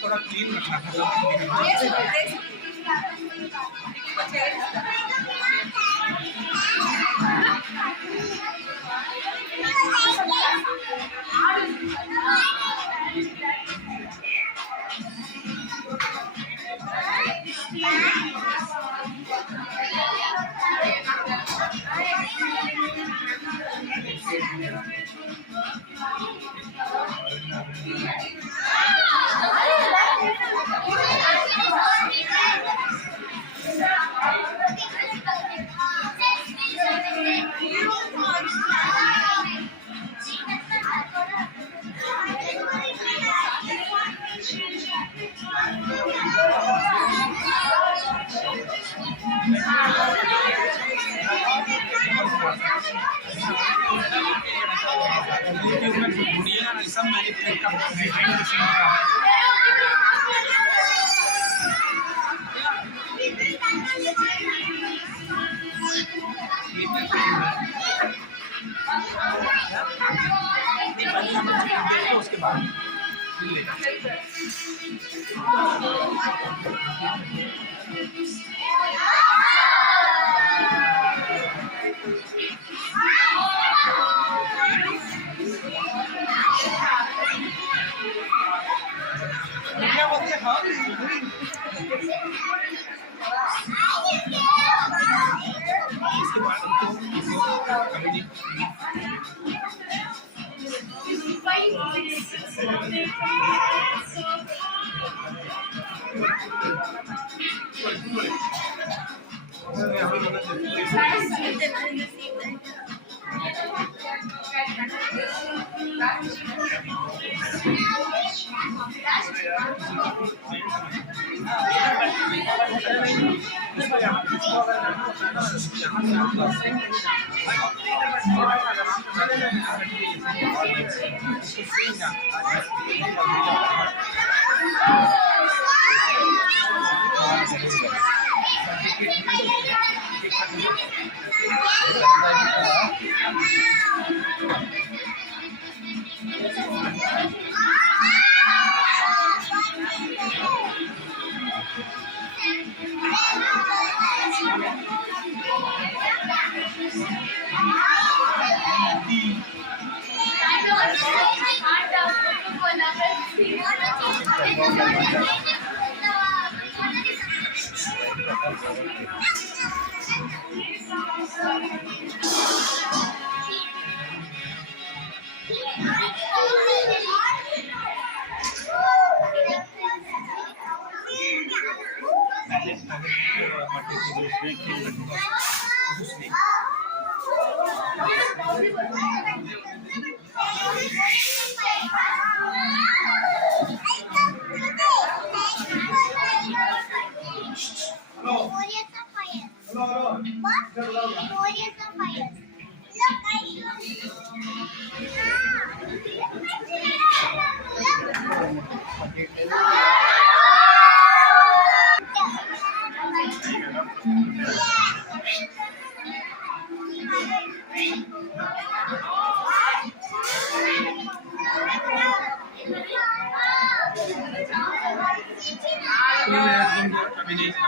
थोड़ा क्लीन रखना सब मैनिपुलेट का बिहाइंड द सीन का उसके बाद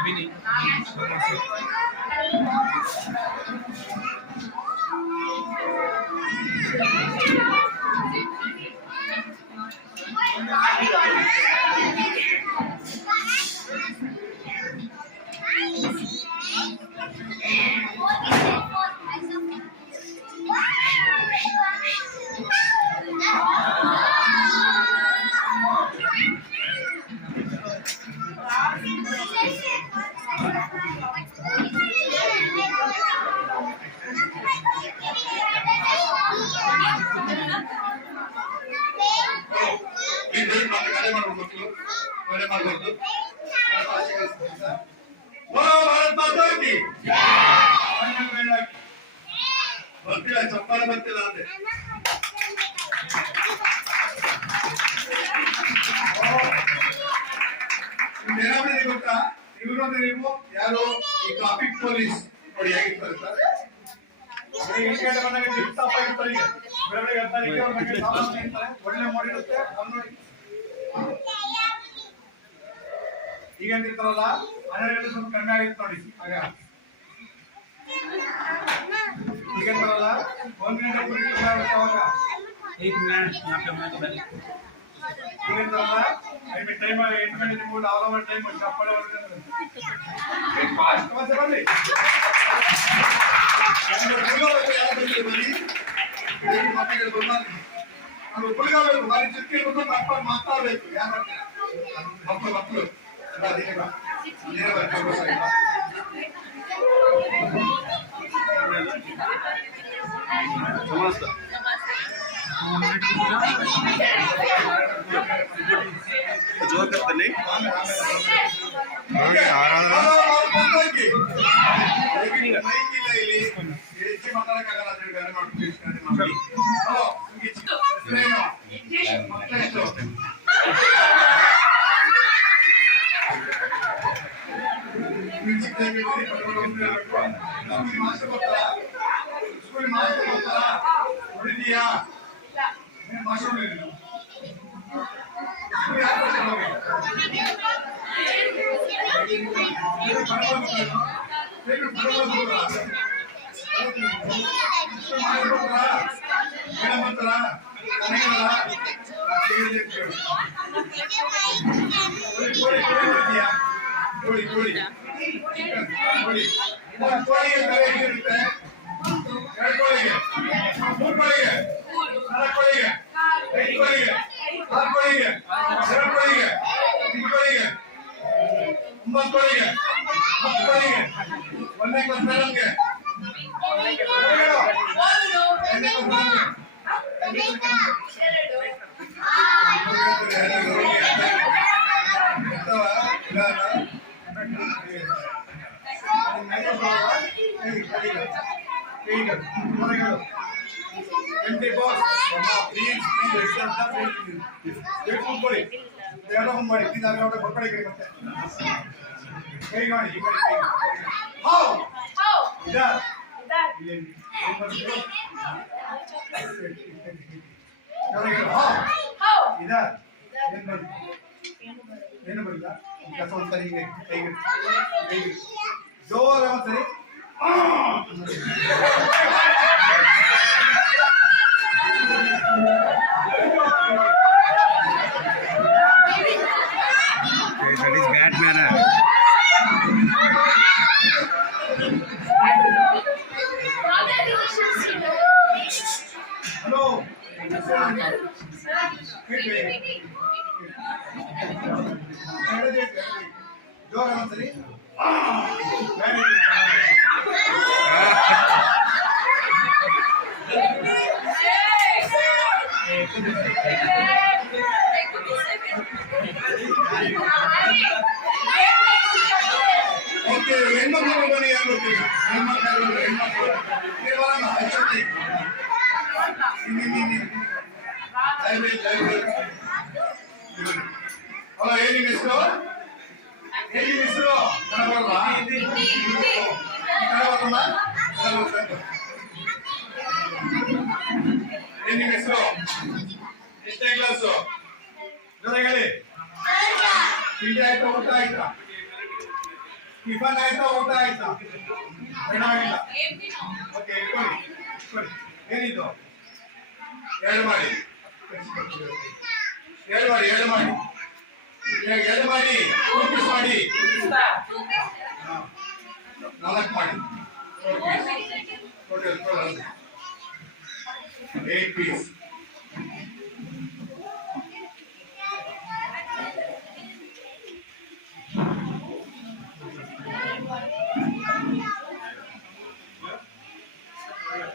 अभी नहीं ಬರ್ತಿಲ್ಲ ಚಪ್ಪಾಳೆ ಬರ್ತಿಲ್ಲ ಅಂದೆ. ಏನಾಗ್ತದೆ ಗೊತ್ತಾ? ಇವರು ನೀವು ಯಾರು ಈ ಟ್ರಾಫಿಕ್ ಪೊಲೀಸ್ ನೋಡಿ ಹೇಗಿರ್ತಾರೆ ಸರ್. ಬಂದಾಗ ಟಿಪ್ ಟಾಪ್ ಆಗಿರ್ತಾರೆ. ಒಳ್ಳೆ ಮಾಡಿರುತ್ತೆ ನೋಡಿ. ಈಗ ಅಂತಿರ್ತಾರಲ್ಲ ಅದರಲ್ಲಿ ಸ್ವಲ್ಪ ಕಡಿಮೆ ಆಗಿತ್ತು ನೋಡಿ. ಆಗ ಈಗ ಅಂತಾರಲ್ಲ 1 ಮಿನಿಟ್ ಪೂರಿ ಆಗುತ್ತೆ. ಅವಾಗ 1 मिनट यहाँ पे मैं तो बैठ ಈಗ ಅಂತಾರಲ್ಲ ಟೈಮ್ 8 ಮಿನಿಟ್ ಮೂಡ್ ಅವರ ಟೈಮ್ ಚಪ್ಪಾಳೆ ಹೊಡೆದ್ರೆ ಫಾಸ್ಟ್ ಮತ್ತೆ ಬನ್ನಿ. ಒಬ್ಬಳಿಗಾಗಬೇಕು ಬಾರಿ ಚಿಕ್ಕ ಇರ್ಬೇಕು. ತಪ್ಪಾಗಿ ಮಾತಾಡಬೇಕು. ಯಾರು ಮಕ್ಕಳು जोर करते नहीं ಏನು ಬರಲ್ಲ ಕೆಲಸ ಒಂದ್ಸರಿ ಕೈಗೆ ಜೋರ ಒಂದ್ಸರಿ that is bad manner. Hello. ಜೋರ ಒಂದ್ಸರಿ ಓಕೆ. ಹೆಣ್ಮಕ್ಳು ಬನ್ನಿ. ಯಾರು ಗೊತ್ತಿಲ್ಲ ಹೆಣ್ಮಕ್ಳು ಅಲ್ಲ ಏನಿನ ಹೆಸರು? ಏನಿನ ಹೆಸರು? ಏನಿನ ಹೆಸರು? ಎಷ್ಟನೇ ಕ್ಲಾಸು? ಜೊತೆಗಳಿ ತಿಂಡಿ ಆಯ್ತಾ? ಊಟ ಆಯ್ತಾ? ಟಿಫನ್ ಆಯ್ತಾ? ಊಟ ಆಯ್ತಾ? ಏನಾಗಿಲ್ಲ. ಓಕೆ ಇಟ್ಕೊಳ್ಳಿ. ಏನಿದು? ಎರಡು ಮಾಡಿ. ಫೋಕಸ್ ಮಾಡಿ 4 ಮಾಡಿ 8 ಪೀಸ್.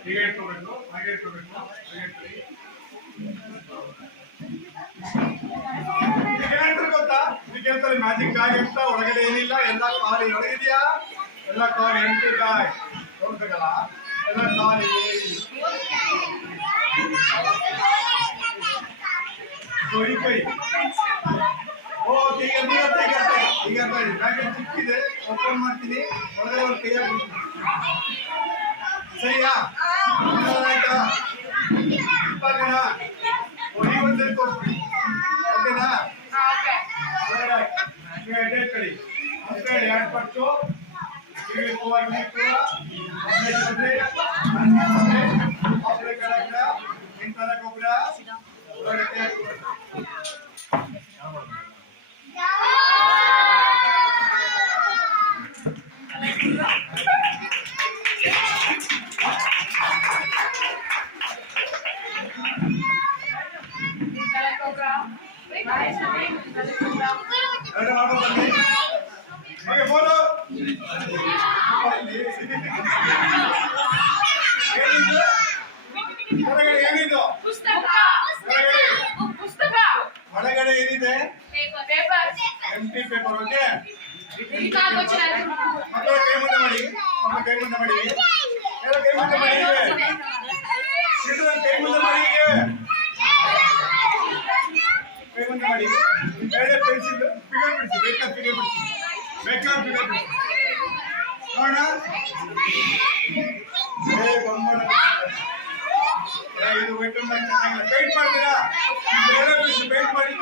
ಹೀಗೆ ಇಟ್ಕೋಬೇಕು. ಹಾಗೆ ಇಟ್ಕೋಬೇಕು. ಗೊತ್ತಾ ಇದಕ್ಕೆ ಮ್ಯಾಜಿಕ್ ಆಗಿ ಅಂತ ಒಳಗಡೆ ಏನಿಲ್ಲ. ಎಲ್ಲ ಕಾಲ್ ಒಳಗಿದ್ಯಾ? ಎಲ್ಲ ಕಾಲ್ ಎಂಟಿ ಕಾಯ್ ನೋಡ್ಬೇಕಲ್ಲ. ಎಲ್ಲ ಖಾಲಿ ಕೊಯ್ ಕೊಯ್ ಓಕೆ ಈಗ ಪ್ಯಾಕೆಟ್ ಚಿಕ್ಕಿದೆ ಓಪನ್ ಮಾಡ್ತೀನಿ ಒಳಗಡೆ ಒಂದು ಕೈಯಾಗಿ ಸರಿಯಾ ಆಯ್ತಾ ಜನ ಒಂದ್ಸರಿ ತೋರಿಸ್ತೀನಿ ಓಕೆನಾ ಡೇಟ್ ಕಳಿ ಅಂತ ಹೇಳಿ 2 ಪಟ್ಟು ಒಳಗಡೆ ಏನಿದೆ ಎಂಟಿ ಪೇಪರ್ ಓಕೆ ಮಕ್ಕಳ ಕೈ ಮುಂದೆ ಮಾಡಿ ಕೈ ಮುಂದೆ ಮಾಡಿ ಕೈ ಮುಂದೆ ಮಾಡಿ ಕೈ ಮುಂದೆ ಮಾಡಿ ಕೈ ಮುಂದೆ ಮಾಡಿ ಎರಡೇ ಪೆನ್ಸಿಲ್ ಫಿಗರ್ ಬಿಡಿಸಿ ಬೇಕಾದ ಫಿಗರ್ ಬಿಡಿಸಿ ನೋಡೋಣ ಇದು ವೆಯ್ಟ್ ಚೆನ್ನಾಗಿಲ್ಲ ಪೇಂಟ್ ಮಾಡ್ತೀರಾ ಪೇಂಟ್ ಮಾಡಿ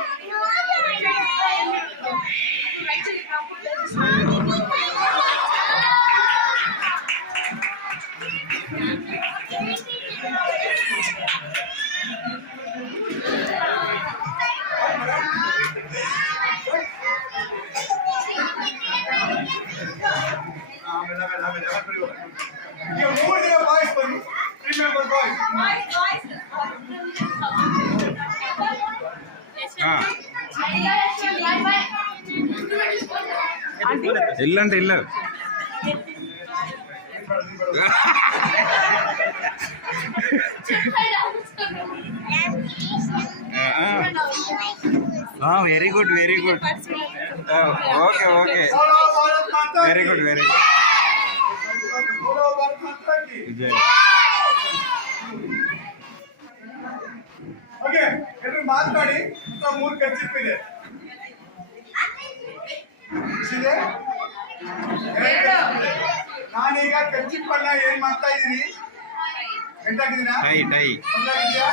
ಮೂರು ಜನ ಬಾಯ್ಸ್ ಬನ್ನಿ 3 ಮೆಂಬರ್ ಬಾಯ್ಸ್ ಇಲ್ಲಂటే ಇಲ್ಲ very good okay very good okay ಎಲ್ಲರೂ ಮಾತಾಡಿ ಮೂರು ಖರ್ಚಿಪ್ಪಿದೆ ನಾನೀಗ ಖರ್ಚಿಪ್ಪನ್ನ ಏನ್ ಮಾಡ್ತಾ ಇದ್ದೀನಿ ಎಂಟಾಗಿದ್ದೀನಾ ಒಂದಾಗಿದ್ಯಾ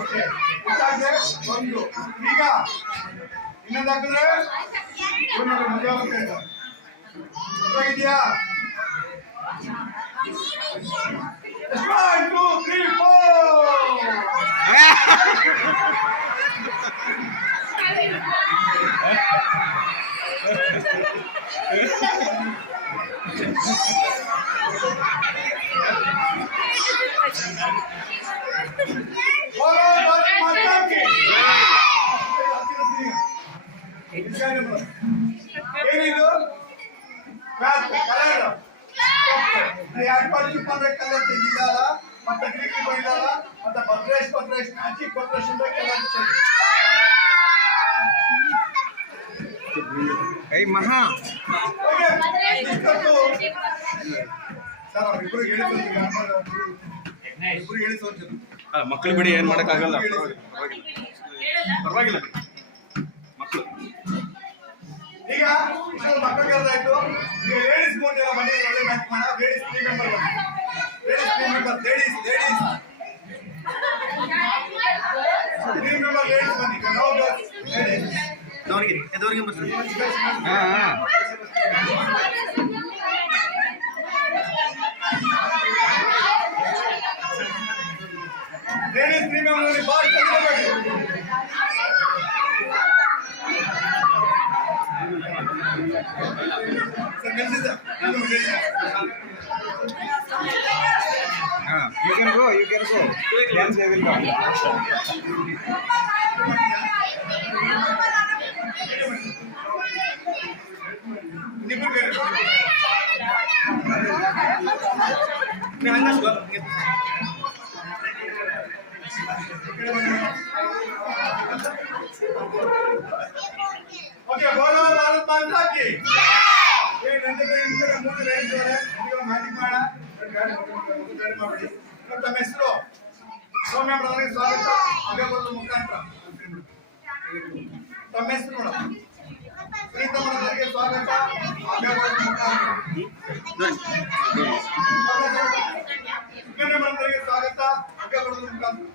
ಓಕೆ ಒಂದು ಈಗ ಇನ್ನೊಂದು ಹಾಕಿದ್ರೆ ಮದುವೆ ಆಗುತ್ತೆ ಗೊತ್ತಾಗಿದ್ಯಾ 1 2 3 ಏನಿದು ಕಲರ್ ಕಲರ್ ತೆಗಿದಾರ ಮತ್ತೆ ಗಿರಿಕಿ ಬೈದಾರ ಮತ್ತೆ ಭದ್ರೇಶ್ ಮ್ಯಾಜಿಕ್ ಭದ್ರೇಶ್ ಅಂತ ಕಲರ್ ಮಹಾ ಸರ್ ಇಬ್ಬರು ಹೇಳಿ ಮಕ್ಕಳು ಬಿಡಿ ಏನ್ ಮಾಡಕ್ಕಾಗಲ್ಲ ಪರವಾಗಿಲ್ಲ ಮಕ್ಕಳು ಈಗ ಮಕ್ಕಳು ಕರೆದಾಯ್ತು ಈಗ ಲೇಡೀಸ್ 3 ಜನ ಬನ್ನಿ ಒಳ್ಳೆ ಮ್ಯಾಚ್ ಮಾಡ ladies 3 member ladies 3 member ladies ಬನ್ನಿ ನೋ ಲೇಡೀಸ್ ಎದವರಿಗೆ ಬರ್ತೀವಿ ಲೇಡೀಸ್ 3 ಮೆಂಬರ್ ಬಾಲ್ ತೆಗೆಯಬೇಡಿ You can go. Dance they will come. Okay, बोलो भारत माता की। ये नंदे के इनके मूड रेंज हो रहे हैं। ये मैजिक मारा। ಮಾಡಿ ತಮ್ಮ ಹೆಸರು ಸೌಮ್ಯ ಬ್ರದರ್ಗೆ ಸ್ವಾಗತ ಹಾಗೆ ಬರೋದು ಮುಖಾಂತರ ತಮ್ಮ ಹೆಸರು ಮೇಡಮ್ ಪ್ರೀತಮ್ ಬ್ರದರ್ಗೆ ಸ್ವಾಗತ ಹಾಗೆ ಬರೋದು ಮುಖಾಂತರ ಸುಕನ್ಯಾ ಬ್ರದರ್ಗೆ ಸ್ವಾಗತ ಹಾಗೆ ಬರೋದು ಮುಖಾಂತರ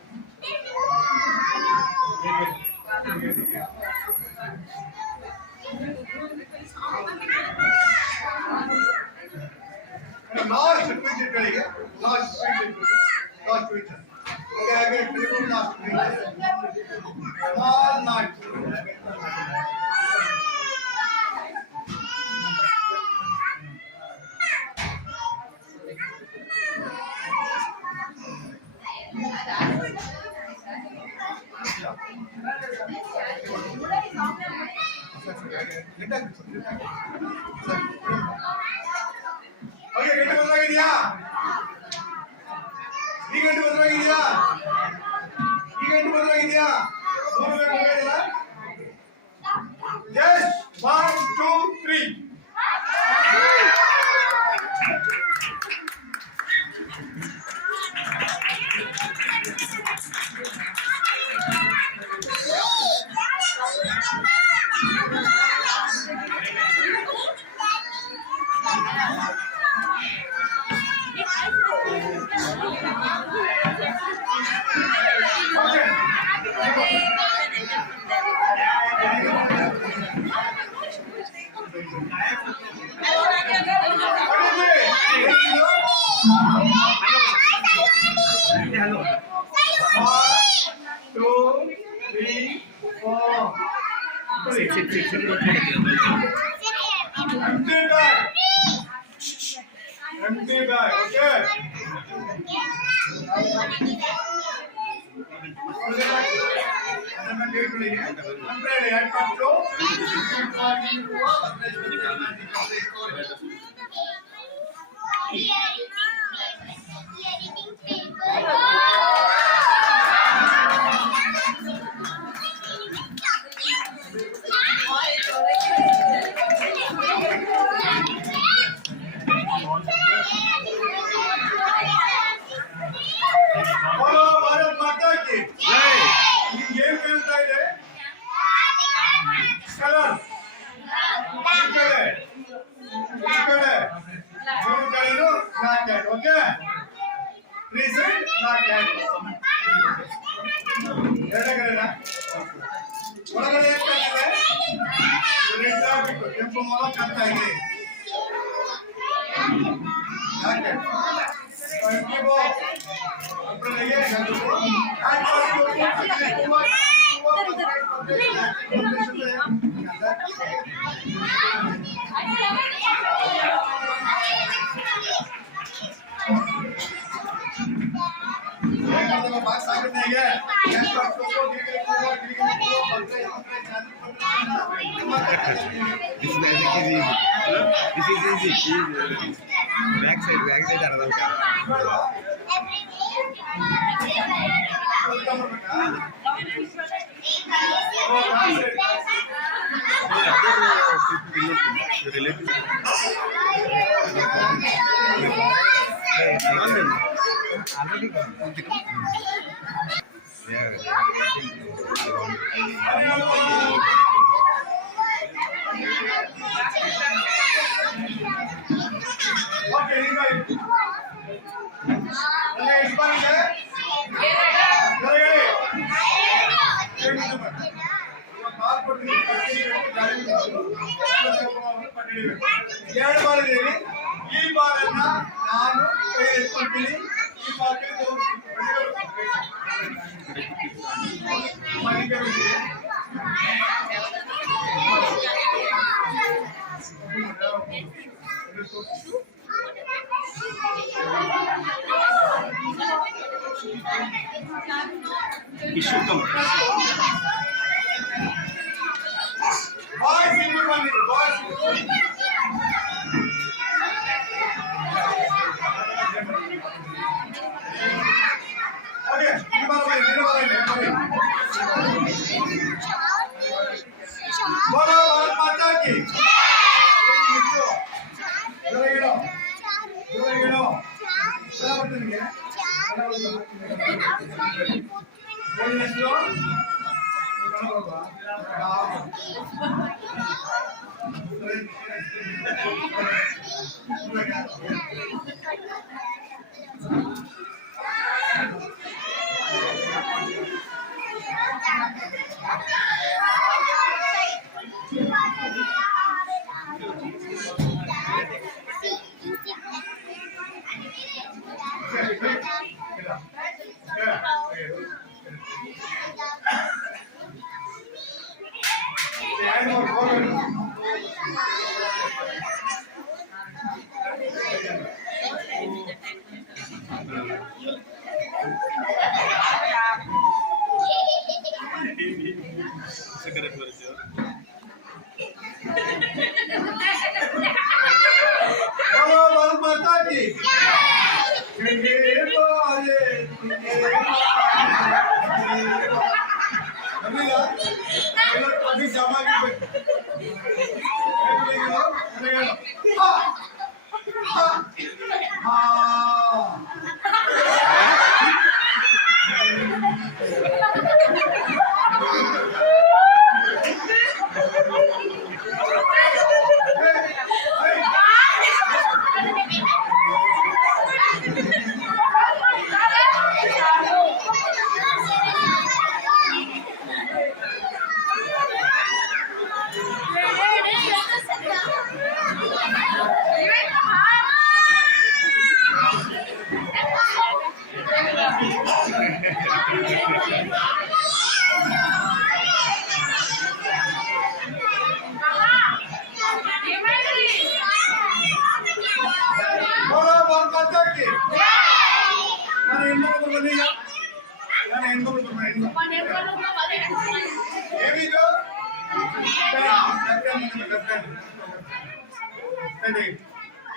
ಲಾಸ್ಟ್ ಟ್ವೀಟ್ ಗಳಿಗೆ ಲಾಸ್ಟ್ ಟ್ವೀಟ್ ಓಕೆ ಹಾಗೆ telephone last tweet all night okay ಗಂಟೆ ಬದಲಾಗಿದೆಯಾ ಈ ಗಂಟೆ ಬದಲಾಗಿದೆಯಾ ಈ ಗಂಟೆ ಬದಲಾಗಿದೆಯಾ just 1 2 3 Hello. 1 2 3 4 Sit. empty bag okay umbrella add to बोलो भारत माता की जय ये गेम खेलता है कलर ಮೂರು ಕಡೆನೂ black cat okay 3 side black cat ಎರಡೇ ಕಡೆನಾ ಒಳಗಡೆ ಏನು ಕಾಣ್ತಿದೆ ರೆಡ್ ಟ್ರಾಫಿಕ್ ಕೆಂಪು ಮೊಲ ಕಾಣ್ತಾ ಇದೆ ಬ್ಲಾಕ್ ಕ್ಯಾಟ್ ನೀವು ಒಬ್ಬರಿಗೆ बात साबित नहीं है This is easy. Back side another. ಎರಡು ಬಾಲ್ ಇದೆ ಈ ಬಾಲ್ ಅನ್ನ ನಾನು ಕೈ ಎತ್ಕೊಳ್ತೀನಿ ಈ ಬಾಲ್ ಬಾಯ್ಸ್ ಇಲ್ಲಿ ಬಂದಿದೆ ಬಾಯ್ಸ್ ಓಕೆ ಈ ಬಾಲ್ ಬನ್ನಿ बोलो भारत माता की जय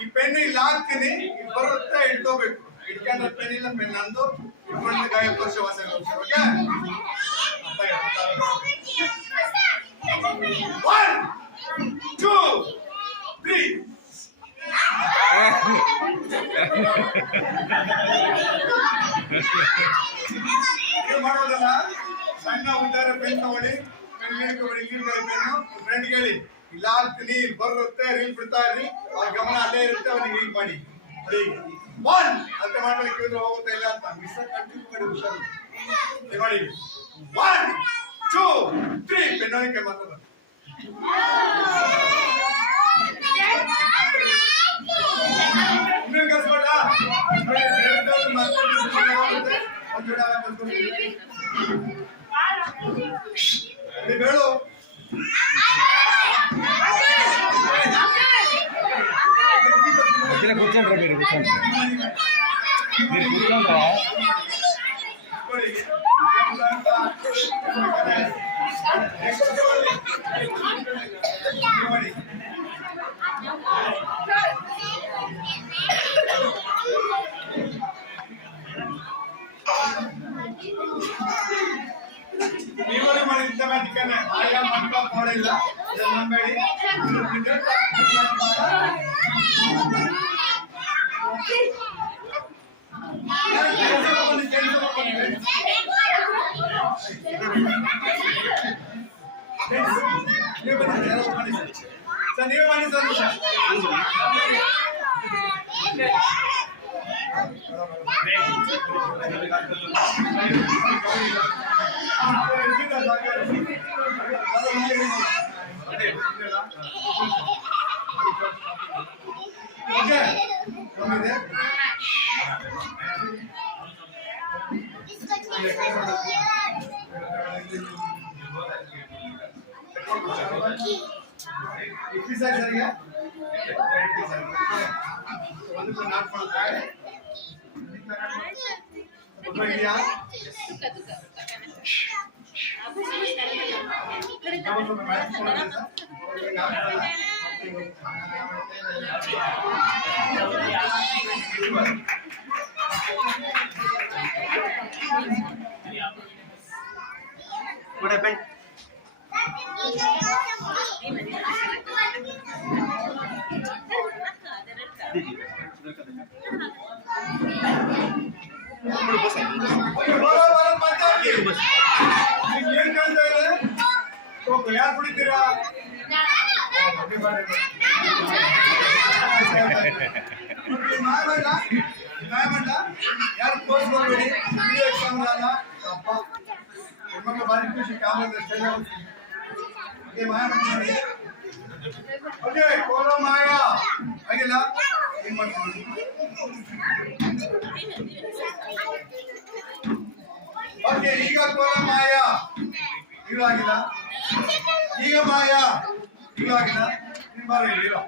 ಈ ಪೆನ್ ಲಾಕ್ನಿ ಬರುತ್ತೆ ಇಟ್ಕೋಬೇಕು. ಇಟ್ಕೊಂಡ್ರೆ ಪೆನ್ ಇಲ್ಲ, ಪೆನ್ ಅಂದು ಇಟ್ಕೊಂಡ್ರೆ ಗಾಯ ವರ್ಷ ವಾಸ ಓಕೆ. 1 2 3 ಮಾಡೋದಲ್ಲ. ಸಣ್ಣ ಉದ್ದಾರ ಪೆನ್ ತಗೊಳ್ಳಿ, ಪೆನ್ ಹಿಡ್ಕೊಳ್ಳಿ, ಪೆನ್ನು ಫ್ರೆಂಡ್ ಹೇಳಿ ಲಾಕ್ನಿ ಬರುತ್ತೆ, ರೀಲ್ ಬಿಡ್ತಾ ಇರ್ರಿ, ಅವ್ರ ಗಮನ ಅಲ್ಲೇ ಇರುತ್ತೆ, ಅವ್ರಿಗೆ ಹೀಗೆ ಮಾಡಿ. 1 ಅಂತ ಮಾಡ್ಲಿಕ್ಕೆ ಹೋಗುತ್ತೆ ಇಲ್ಲ ಅಂತ ಮಿಸ್ ಕಂಟಿನ್ಯೂ ಮಾಡಿ ಹುಷಾರು ಮಾಡಿ. 1 2 3 ಪೆನ್ನೋನಿಕೆ ಮಾತಾಡ. ಇನ್ನೂ ಕೆಲಸ ಮಾಡ ಹೇಳು. కూర్చోండి మీరు కూర్చోండి మీరు కూర్చోండి ನೀವೇ ಮಾಡಿ ಇಂಥವ್ದಿಕ್ಕನೆ ಆಗ ಮಕ್ಕಳ ಮಾಡಿಲ್ಲ ನಂಬೇಡಿ. ನೀವೇ ಮಾಡಿ ಸರ್. ಸರಿಯಾ ಒಂದು ನಾಟ್ ಮಾಡ್ತಾರೆ ಇದೆಯಾ What happened? Did you? ಏನ್ ಕೇಳ್ತಾ ಇದೆ ಯಾರು ಕುಡಿತೀರಾ ಯಾರು ತೋರಿಸ್ಕೊಬೇಡಿ ವಿಡಿಯೋ ಕ್ಯಾಮ್ರಾನ ಅಪ್ಪ ಹೆಣ್ಮಕ್ಳು ಭಾರಿ ಖುಷಿ ಕ್ಯಾಮ್ರಾ ಮಾಯ ಮಾಡ್ತೀನಿ ಓಕೆ ಕೋಲೋ ಮಾಯ ಆಗಿಲ್ಲ ಏನ್ ಮಾಡ್ತೀನಿ ಓಕೆ ಈಗ ಕೋಲ ಮಾಯ ಈಗಲೂ ಆಗಿಲ್ಲ ಈಗ ಮಾಯ ಈಗಲೂ ಆಗಿಲ್ಲ ನೀನ್ ಬಾರ ಇರೋ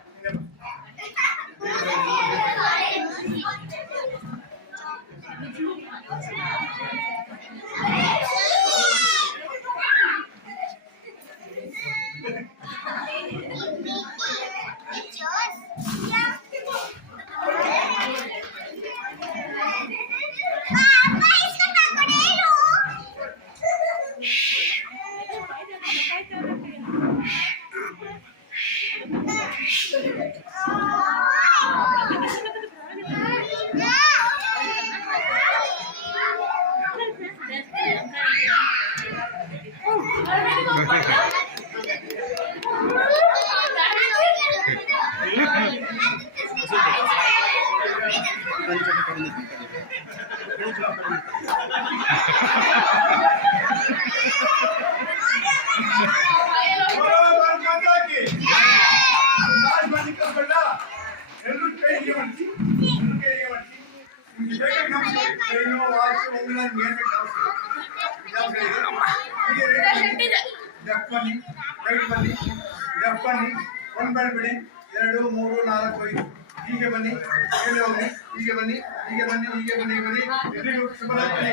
ಒಂದು ಬಿಡಿ 2 3 4 5 ಹೀಗೆ ಬನ್ನಿ ಮೇಲೆ ಹೋಗಿ ಹೀಗೆ ಬನ್ನಿ ಹೀಗೆ ಬನ್ನಿ ಹೀಗೆ ಬನ್ನಿ ಬನ್ನಿ ಎಲ್ರಿಗೂ ಶುಭರಾತ್ರಿ.